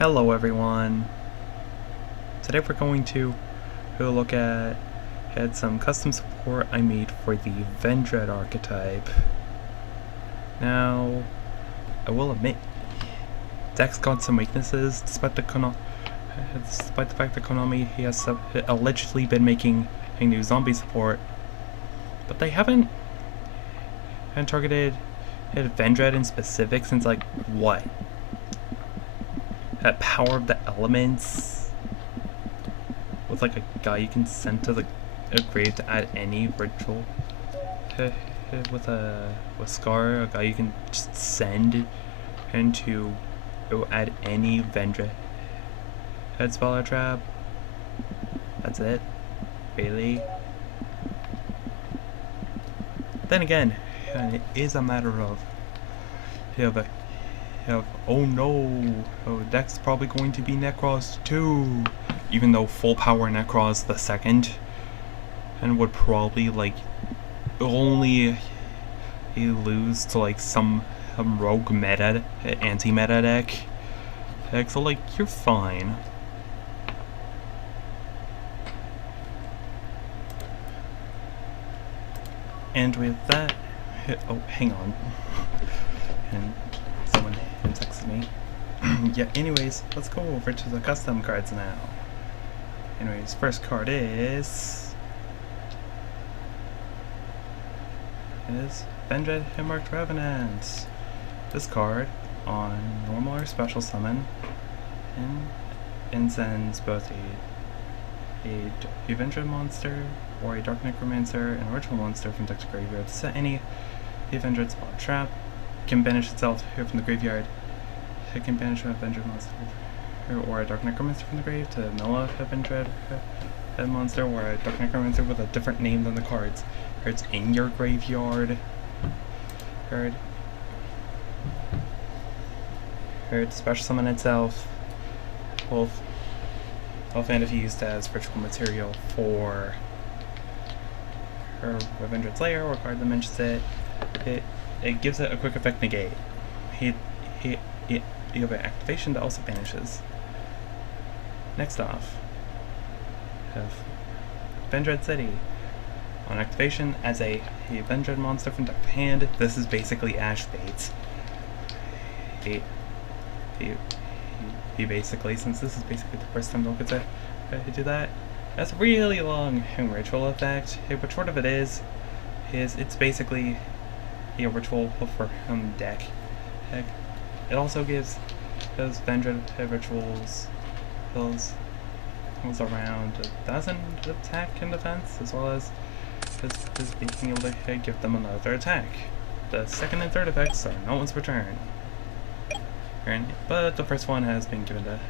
Hello everyone. Today we're going to look at some custom support I made for the Vendread archetype. Now, I will admit, Deck's got some weaknesses despite the fact that Konami has allegedly been making a new zombie support, but they haven't targeted Vendread in specific since like what? That Power of the Elements with like a guy you can send to a grave to add any virtual with Scar, a guy you can just send and to add any Vendread head spell or trap. That's it? Really? Then again, it is a matter of oh no, Deck's probably going to be Necros too, even though full power Necros the second, and would probably like only lose to like some rogue meta anti-meta deck, so like you're fine. And with that, oh hang on, and someone texted me. Yeah, anyways, let's go over to the custom cards now. Anyways, first card is Vendread Himmarked Revenant. This card, on normal or special summon, and sends both a Vendread monster or a Dark Necromancer and a Ritual monster from deck to graveyard to set any Vendread spot trap. Can banish itself here from the graveyard. It can banish a Vendread monster or a Dark Necromancer from the grave to mill a Vendread monster or a Dark Necromancer with a different name than the cards. It's in your graveyard. Heard special summon itself. Both and if used as virtual material for her Vendread's Lair or card that mentions it. It gives it a quick effect negate. You have an activation that also banishes. Next off, have Vendread City. On activation, as a Vendread monster from deck to hand. This is basically Ash Bates. He basically, since this is basically the first time they'll get to do that, that's a really long ritual effect. But short of it is it's basically a ritual for deck. Heck, it also gives those Vendread rituals those around 1,000 attack and defense, as well as being able to give them another attack. The second and third effects are no one's return. But the first one has been given to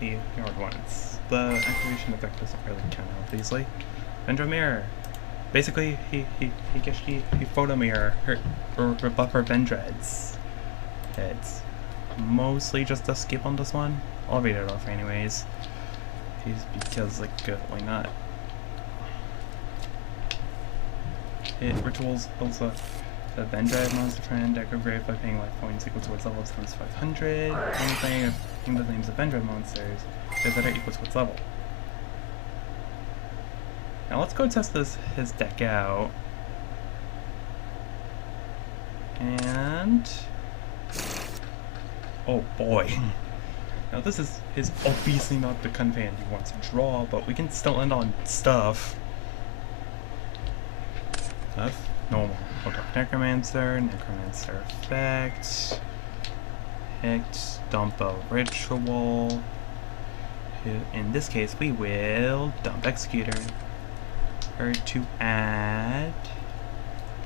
the hard ones. The activation effect doesn't really count, obviously. Vendread Mirror. Basically, he photo mirror or buff her Vendreads. It's mostly just a skip on this one. I'll read it off anyways. Because like why not? It rituals also the Vendread monster friend deck or grave by paying life points equal to its level times 500. Anything in the names of Vendread monsters that are equal to its level. Now let's go test his deck out. And oh boy. Now this is obviously not the kind of hand he wants to draw, but we can still end on stuff. Normal. Dark Necromancer effect. Hex, dump a ritual. In this case we will dump Executor. Or to add.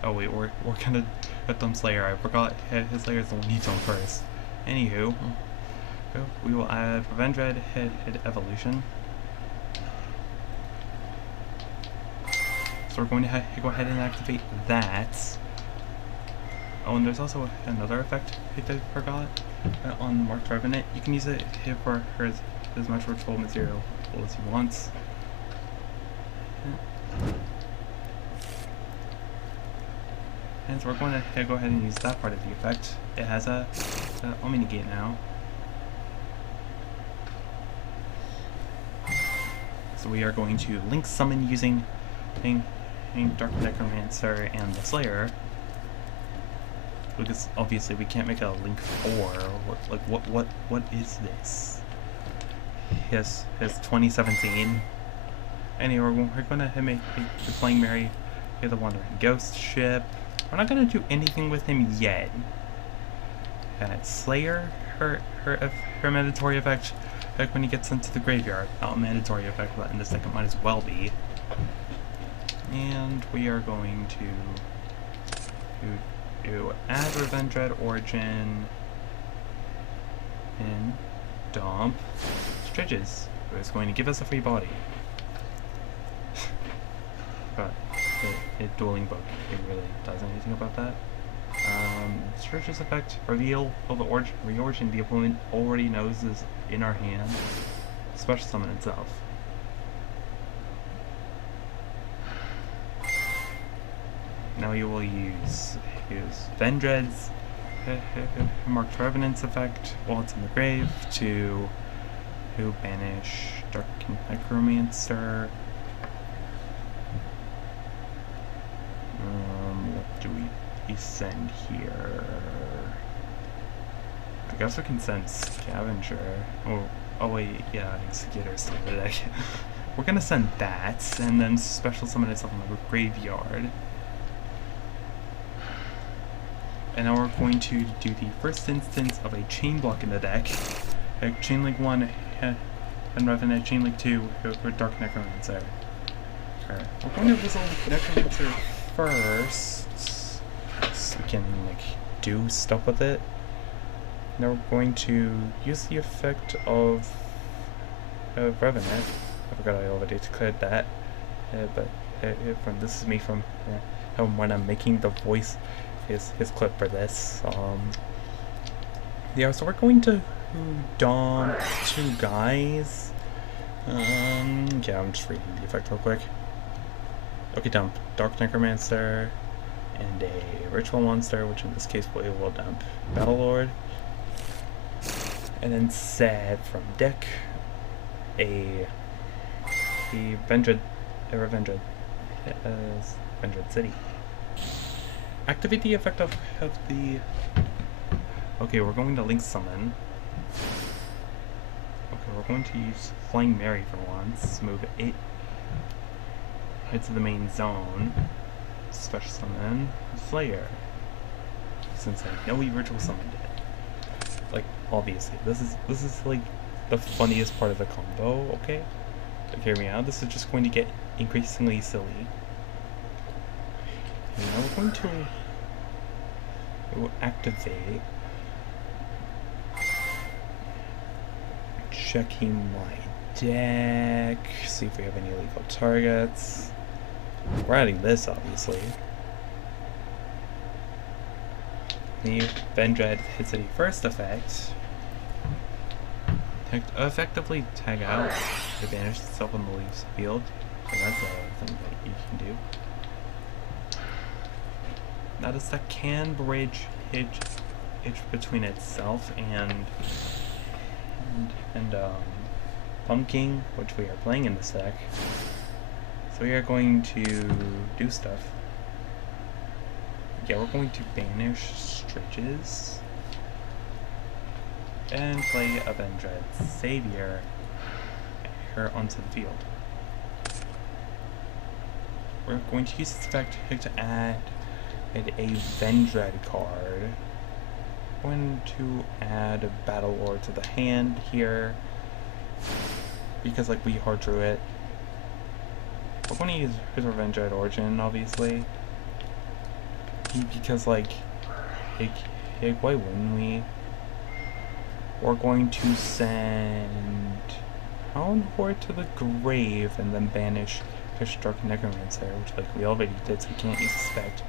Oh wait, we're gonna dump Slayer. I forgot his Slayer is the one he dumped first. Anywho, we will add Vendread Evolution. So we're going to go ahead and activate that. Oh, and there's also another effect I forgot on Marked Revenant. You can use it for as much ritual material as you want. And so we're going to go ahead and use that part of the effect. It has a Omni-Negate now. So we are going to link summon using Dark Necromancer and the Slayer. Because obviously we can't make a link 4. What is this? His 2017. Anyway, we're gonna make the Flying Mary, the Wandering Ghost ship. We're not gonna do anything with him yet. Slayer, her mandatory effect, like when he gets into the graveyard. Not a mandatory effect, but in the second might as well be. And we are going to add Vendread Origin and dump Stridges, who is going to give us a free body. But it dueling book, it really does anything about that. Stridges effect, reveal of the reorigin the opponent already knows is in our hand. Special summon itself. Now you will use Vendread's Marked Revenant's effect while it's in the grave to banish Dark Necromancer. What do we send here? I guess we can send Scavenger. Oh wait, yeah, Executor's still in the deck. We're gonna send that, and then special summon itself in the graveyard. And now we're going to do the first instance of a chain block in the deck. Chain Link 1 and Revenant, Chain Link 2 for Dark Necromancer. Alright, we're going to resolve Necromancer first, so we can do stuff with it. Now we're going to use the effect of Revenant. I forgot I already declared that, but this is me from when I'm making the voice his clip for this. Yeah, so we're going to dump 2 guys. Yeah, I'm just reading the effect real quick. Okay, dump Dark Necromancer and a Ritual Monster, which in this case we will dump Battlelord. And then set from deck a Vendread City. Activate the effect of the... Okay, we're going to Link Summon. Okay, we're going to use Flying Mary for once. Move 8. Head to the main zone. Special Summon Slayer. Since I know we Ritual Summoned it. Like, obviously, this is like the funniest part of the combo, okay? Like, hear me out. This is just going to get increasingly silly. And now we're going to activate. Checking my deck. See if we have any illegal targets. We're adding this, obviously. The Vendread hits the first effect. Effectively tag out. It banishes itself on the leaves field. So that's a thing that you can do. Now this deck can bridge hitch between itself and Pumpkin, which we are playing in this deck. So we are going to do stuff. Yeah, we're going to banish Stridges and play a Vendread Savior here onto the field. We're going to use this effect to add a Vendread card. I'm going to add a Battlelord to the hand here because we hard drew it. We're going to use his Vendread Origin, obviously, because why wouldn't we? We're going to send Hound Horde to the grave and then banish Dark Necromancer, which we already did, so we can't use Suspect.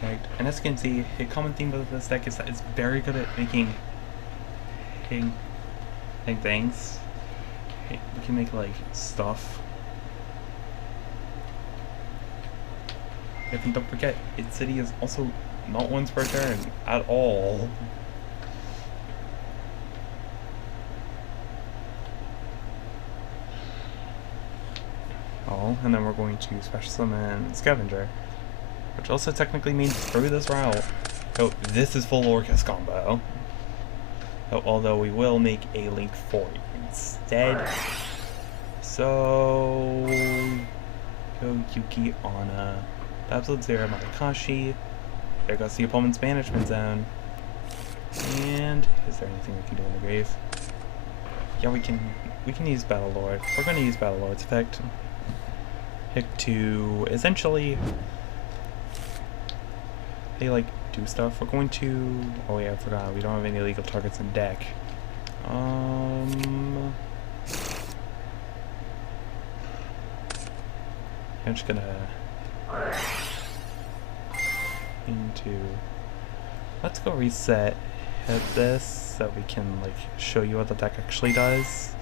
Right. And as you can see, a common theme of this deck is that it's very good at making things. We can make stuff. And don't forget, its city is also not once per turn at all. Oh, and then we're going to special summon Scavenger, which also technically means through this route. Oh, this is full Orcus combo. Oh, although we will make a Link 4 instead. So go Yuki on Absolute Zero Matakashi. There goes the opponent's management zone. And is there anything we can do in the grave? Yeah, we can use Battle Lord. We're gonna use Battle Lord's effect. To essentially they like do stuff. We're going to oh yeah, I forgot, we don't have any illegal targets in deck. I'm just gonna let's go reset hit this so we can like show you what the deck actually does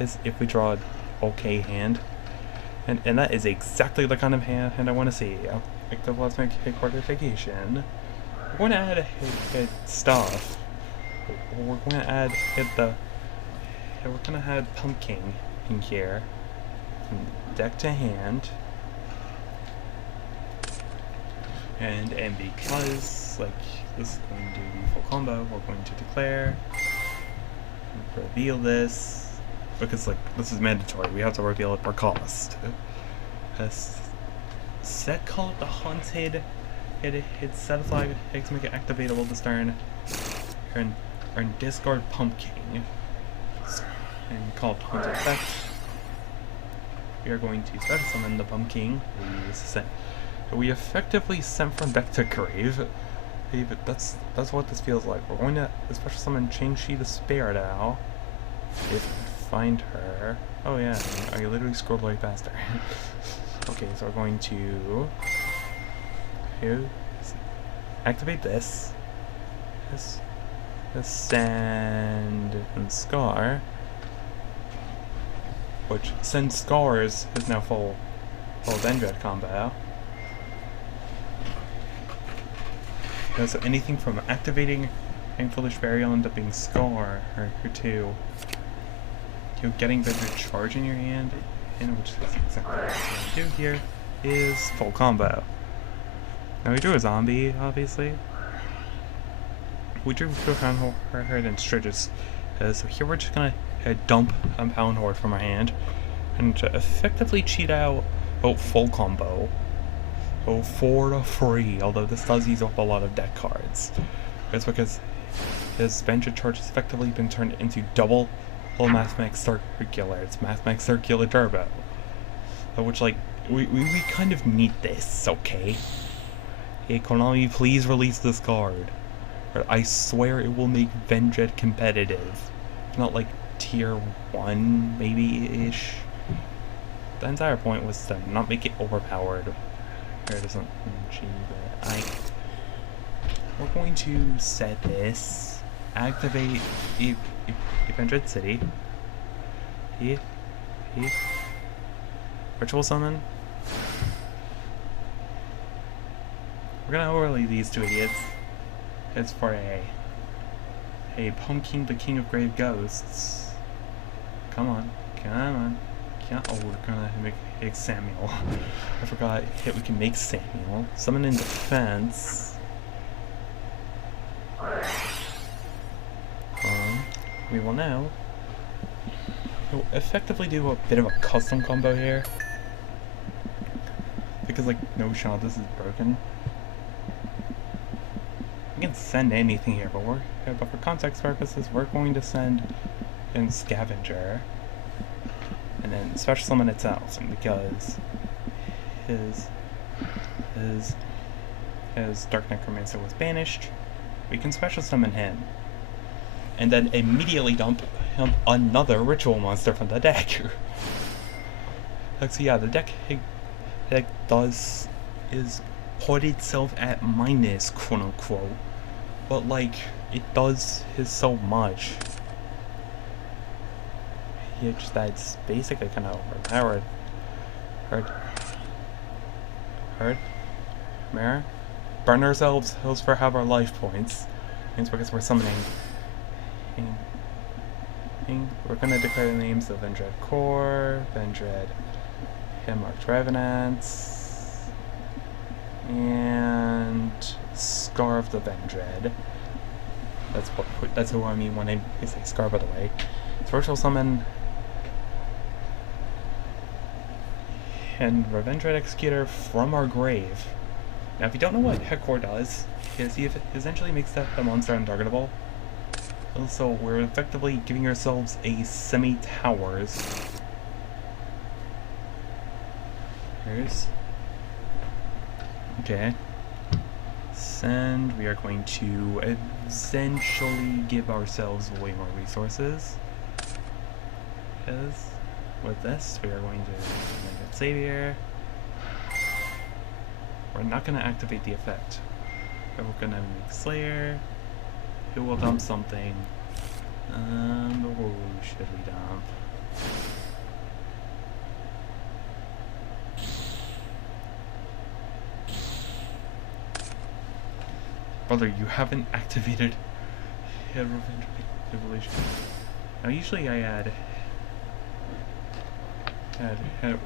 is if we draw an okay hand. And that is exactly the kind of hand I want to see. Let's make a quartification. We're going to add a hit stuff. We're going to add we're going to add Pumpkin in here. From deck to hand. And because like this is going to be full combo, we're going to declare, reveal this. Because like this is mandatory, we have to reveal it per cost. Set call it the haunted. Hit set a flag. Hit to make it activatable this turn. And discard Pumpkin. And call it haunted effect. We are going to special summon the Pumpkin. We effectively sent from deck to grave. That's what this feels like. We're going to special summon Chang-Chi the Spirit Owl. If find her. Oh yeah, I literally scrolled way past her. Okay, so we're going to activate this Sand and Scar, which Send Scars is now full Vendread combo. So anything from activating Foolish Fairy will end up being Scar or two. Getting Vendread charge in your hand, and which is exactly what we're going to do here, is full combo. Now we drew a zombie, obviously. We drew Pound Horde and Stridges. So here we're just going to dump a Pound Horde from our hand, and to effectively cheat out full combo. 4 to 3, although this does use up a lot of deck cards. It's because his Vendread charge has effectively been turned into double Mathemax Circular. It's Mathemax Circular Turbo. Which, like, we kind of need this, okay? Hey, Konami, please release this card. Or I swear it will make Vendread competitive. Not like tier 1, maybe-ish. The entire point was to not make it overpowered. Or it doesn't achieve it. We're going to set this. Activate Vendread City. Ritual Summon. We're gonna overlay these two idiots. It's for a Pumpkin, the King of Grave Ghosts. Come on. Oh, we're gonna make Samuel. I forgot. We can make Samuel. Summon in defense. We will now effectively do a bit of a custom combo here. Because, like, no shot, this is broken. We can send anything here, but for context purposes, we're going to send in Scavenger. And then special summon itself, and because his Dark Necromancer was banished, we can special summon him. And then immediately dump him another ritual monster from the deck. So yeah, the deck is put itself at minus, quote unquote. But like, it does so much. That's basically kind of overpowered. Heard? Mare. Burn ourselves for half our life points. Means because we're summoning. We're gonna declare the names of Vendread Core, Vendread Hemmarked Revenants, and Scar of the Vendread. That's who I mean when I say Scar, by the way. It's virtual summon and Vendread Executor from our grave. Now, if you don't know what Headcore does, is he essentially makes the monster untargetable. So we're effectively giving ourselves a semi-towers. Here's... Okay. And we are going to essentially give ourselves way more resources. Because with this, we are going to make it Savior. We're not going to activate the effect. But we're going to make Slayer. Who will dump something? Who should we dump? Brother, you haven't activated Evolution. Now, usually I had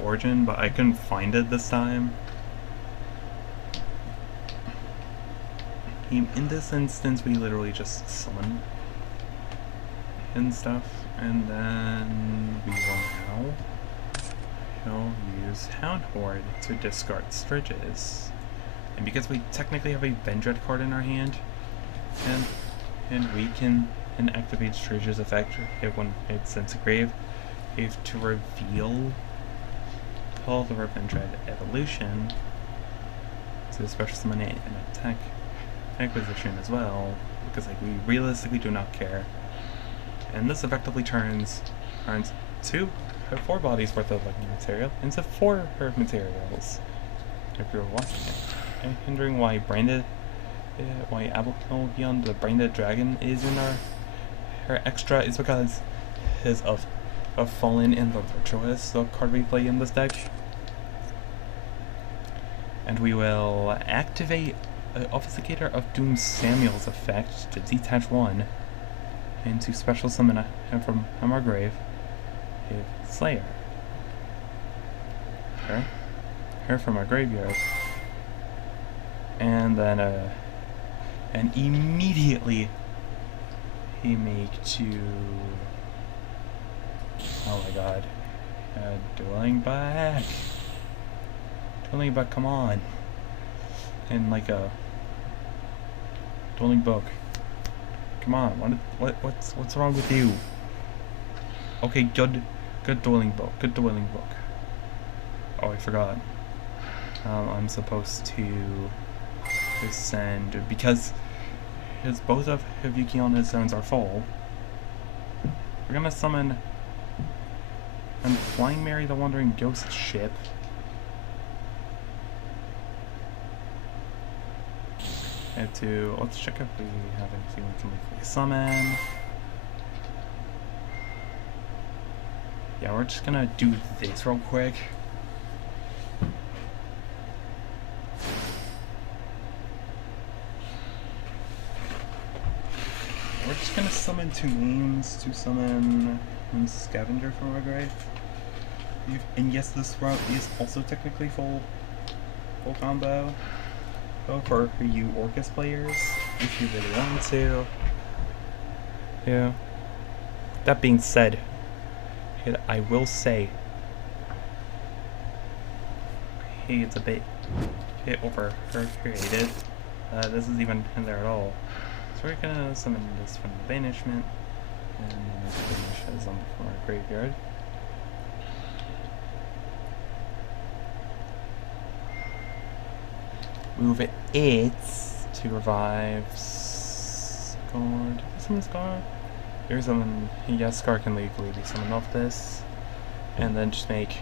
Origin, but I couldn't find it this time. In this instance, we literally just summon and stuff, and then we will now use Hound Horde to discard Stridges. And because we technically have a Vendread card in our hand, and we can activate Stridge's effect when it's sent to grave, if to reveal all the Vendread evolution, so special summon it and attack acquisition as well, because like we realistically do not care. And this effectively turns 4 bodies worth of lightning material into 4 herb materials. If you're watching it. And wondering why why Avalon the Branded Dragon is in her extra is because of Fallen and the Virtuous, the card we play in this deck. And we will activate Obfuscator of Doom Samuel's effect to detach 1 and to special summon him from our grave with Slayer. Her from our graveyard. And then and immediately he make to oh my god. Dueling back, come on. And like a Dueling Book. Come on, what's wrong with you? Okay, good Dueling Book. Oh, I forgot. I'm supposed to send because both of Yukiona's zones are full. We're gonna summon and Flying Mary the Wandering Ghost Ship. Let's check if we have anything we can legally summon. Yeah, we're just gonna do this real quick. We're just gonna summon 2 names to summon Scavenger from our grave. And yes, this route is also technically full combo. For you Orcus players, if you really want to. Yeah. That being said, I will say, hey, it's a bit over created. This is even in there at all. So we're gonna summon this from the banishment, and then let's banish a zombie from our graveyard. Move it to revive Scar. Did I summon Scar? Here's someone. Yes, Scar can legally be summoned off this. And then just make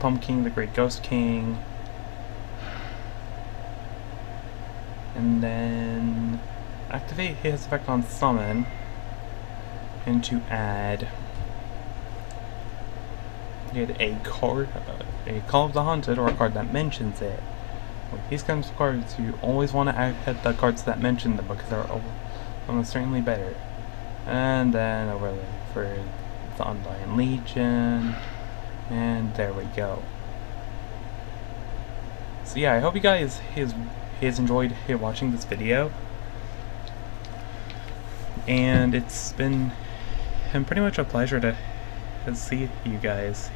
Pumpkin the Great Ghost King. And then activate his effect on summon. And to add get a card, a Call of the Haunted, or a card that mentions it. With these kinds of cards, you always want to add the cards that mention them because they're almost certainly better. And then over for the Undying Legion, and there we go. So yeah, I hope you guys has enjoyed watching this video, and it's been pretty much a pleasure to see you guys